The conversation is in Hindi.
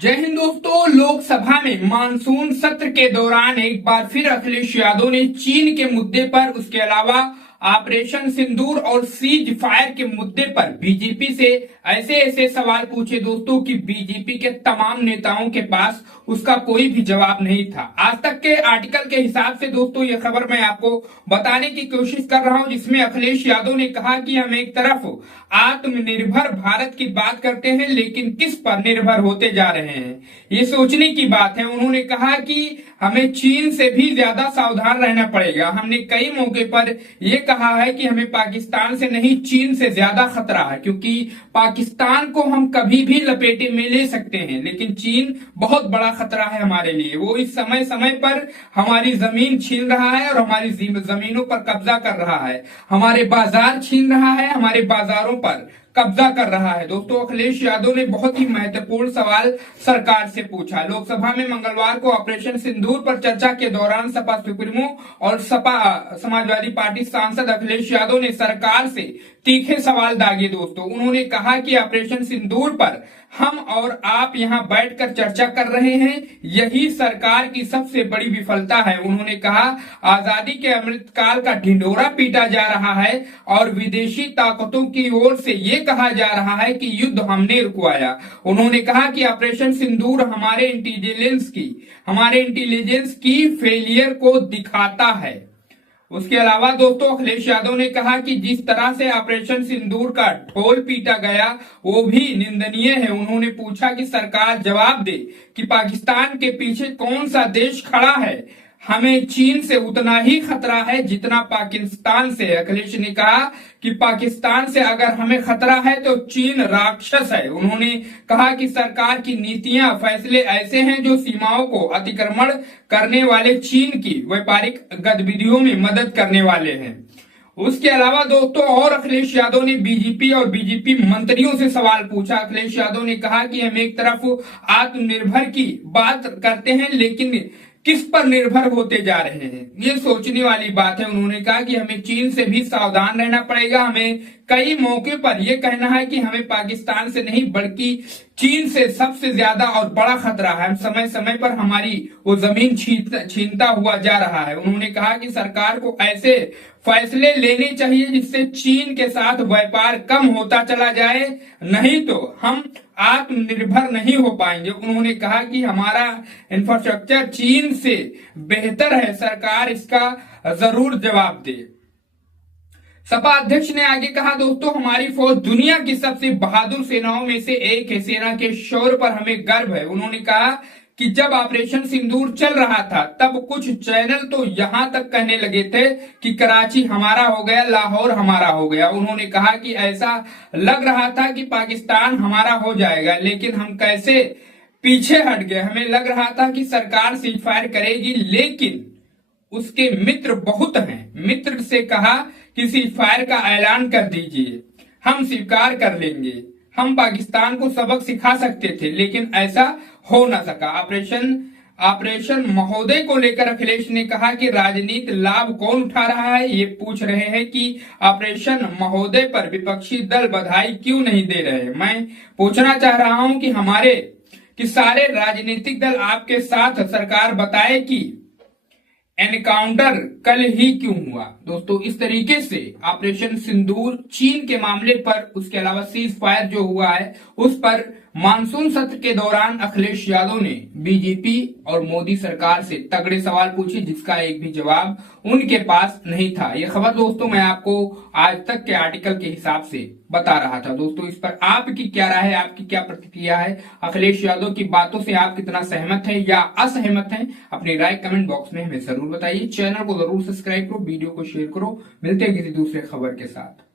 जय हिंद दोस्तों। लोकसभा में मानसून सत्र के दौरान एक बार फिर अखिलेश यादव ने चीन के मुद्दे पर, उसके अलावा ऑपरेशन सिंदूर और सीज फायर के मुद्दे पर बीजेपी से ऐसे ऐसे सवाल पूछे दोस्तों कि बीजेपी के तमाम नेताओं के पास उसका कोई भी जवाब नहीं था। आज तक के आर्टिकल के हिसाब से दोस्तों ये खबर मैं आपको बताने की कोशिश कर रहा हूं, जिसमें अखिलेश यादव ने कहा कि हम एक तरफ आत्मनिर्भर भारत की बात करते हैं, लेकिन किस पर निर्भर होते जा रहे हैं, ये सोचने की बात है। उन्होंने कहा कि हमें चीन से भी ज्यादा सावधान रहना पड़ेगा। हमने कई मौके पर यह कहा है कि हमें पाकिस्तान से नहीं चीन से ज्यादा खतरा है, क्योंकि पाकिस्तान को हम कभी भी लपेटे में ले सकते हैं, लेकिन चीन बहुत बड़ा खतरा है हमारे लिए। वो इस समय समय पर हमारी जमीन छीन रहा है और हमारी जमीनों पर कब्जा कर रहा है, हमारे बाजार छीन रहा है, हमारे बाजारों पर कब्जा कर रहा है। दोस्तों, अखिलेश यादव ने बहुत ही महत्वपूर्ण सवाल सरकार से पूछा। लोकसभा में मंगलवार को ऑपरेशन सिंदूर पर चर्चा के दौरान सपा सुप्रीमो और सपा समाजवादी पार्टी सांसद अखिलेश यादव ने सरकार से तीखे सवाल दागे। दोस्तों, उन्होंने कहा कि ऑपरेशन सिंदूर पर हम और आप यहां बैठकर चर्चा कर रहे हैं, यही सरकार की सबसे बड़ी विफलता है। उन्होंने कहा, आजादी के अमृतकाल का ढिंढोरा पीटा जा रहा है और विदेशी ताकतों की ओर से ये कहा जा रहा है कि युद्ध हमने रुकवाया। उन्होंने कहा कि ऑपरेशन सिंदूर हमारे इंटेलिजेंस की फेलियर को दिखाता है। उसके अलावा दोस्तों, अखिलेश यादव ने कहा कि जिस तरह से ऑपरेशन सिंदूर का ढोल पीटा गया वो भी निंदनीय है। उन्होंने पूछा कि सरकार जवाब दे कि पाकिस्तान के पीछे कौन सा देश खड़ा है। हमें चीन से उतना ही खतरा है जितना पाकिस्तान से। अखिलेश ने कहा कि पाकिस्तान से अगर हमें खतरा है तो चीन राक्षस है। उन्होंने कहा कि सरकार की नीतियां, फैसले ऐसे हैं जो सीमाओं को अतिक्रमण करने वाले चीन की व्यापारिक गतिविधियों में मदद करने वाले हैं। उसके अलावा दोस्तों, और अखिलेश यादव ने बीजेपी और बीजेपी मंत्रियों से सवाल पूछा। अखिलेश यादव ने कहा कि हम एक तरफ आत्मनिर्भर की बात करते हैं, लेकिन किस पर निर्भर होते जा रहे हैं, ये सोचने वाली बात है। उन्होंने कहा कि हमें चीन से भी सावधान रहना पड़ेगा। हमें कई मौके पर यह कहना है कि हमें पाकिस्तान से नहीं बल्कि चीन से सबसे ज्यादा और बड़ा खतरा है। समय समय पर हमारी वो जमीन छीनता हुआ जा रहा है। उन्होंने कहा कि सरकार को ऐसे फैसले लेने चाहिए जिससे चीन के साथ व्यापार कम होता चला जाए, नहीं तो हम आत्मनिर्भर नहीं हो पाएंगे। उन्होंने कहा कि हमारा इंफ्रास्ट्रक्चर चीन से बेहतर है, सरकार इसका जरूर जवाब दे। सपा अध्यक्ष ने आगे कहा, दोस्तों हमारी फौज दुनिया की सबसे बहादुर सेनाओं में से एक है, सेना के शौर्य पर हमें गर्व है। उन्होंने कहा कि जब ऑपरेशन सिंदूर चल रहा था तब कुछ चैनल तो यहां तक कहने लगे थे कि कराची हमारा हो गया, लाहौर हमारा हो गया। उन्होंने कहा कि ऐसा लग रहा था कि पाकिस्तान हमारा हो जाएगा, लेकिन हम कैसे पीछे हट गए। हमें लग रहा था कि सरकार सीज फायर करेगी, लेकिन उसके मित्र बहुत हैं। मित्र से कहा कि सीज फायर का ऐलान कर दीजिए, हम स्वीकार कर लेंगे। हम पाकिस्तान को सबक सिखा सकते थे, लेकिन ऐसा हो न सका। ऑपरेशन महोदय को लेकर अखिलेश ने कहा कि राजनीतिक लाभ कौन उठा रहा है। ये पूछ रहे हैं कि ऑपरेशन महोदय पर विपक्षी दल बधाई क्यों नहीं दे रहे। मैं पूछना चाह रहा हूं कि सारे राजनीतिक दल आपके साथ, सरकार बताए कि एनकाउंटर कल ही क्यों हुआ। दोस्तों, इस तरीके से ऑपरेशन सिंदूर, चीन के मामले पर, उसके अलावा सीज फायर जो हुआ है उस पर मानसून सत्र के दौरान अखिलेश यादव ने बीजेपी और मोदी सरकार से तगड़े सवाल पूछे, जिसका एक भी जवाब उनके पास नहीं था। यह खबर दोस्तों मैं आपको आज तक के आर्टिकल के हिसाब से बता रहा था। दोस्तों, इस पर आपकी क्या राय है, आपकी क्या प्रतिक्रिया है? अखिलेश यादव की बातों से आप कितना सहमत हैं या असहमत हैं? अपनी राय कमेंट बॉक्स में हमें जरूर बताइए। चैनल को जरूर सब्सक्राइब करो, वीडियो को शेयर करो। मिलते हैं किसी दूसरे खबर के साथ।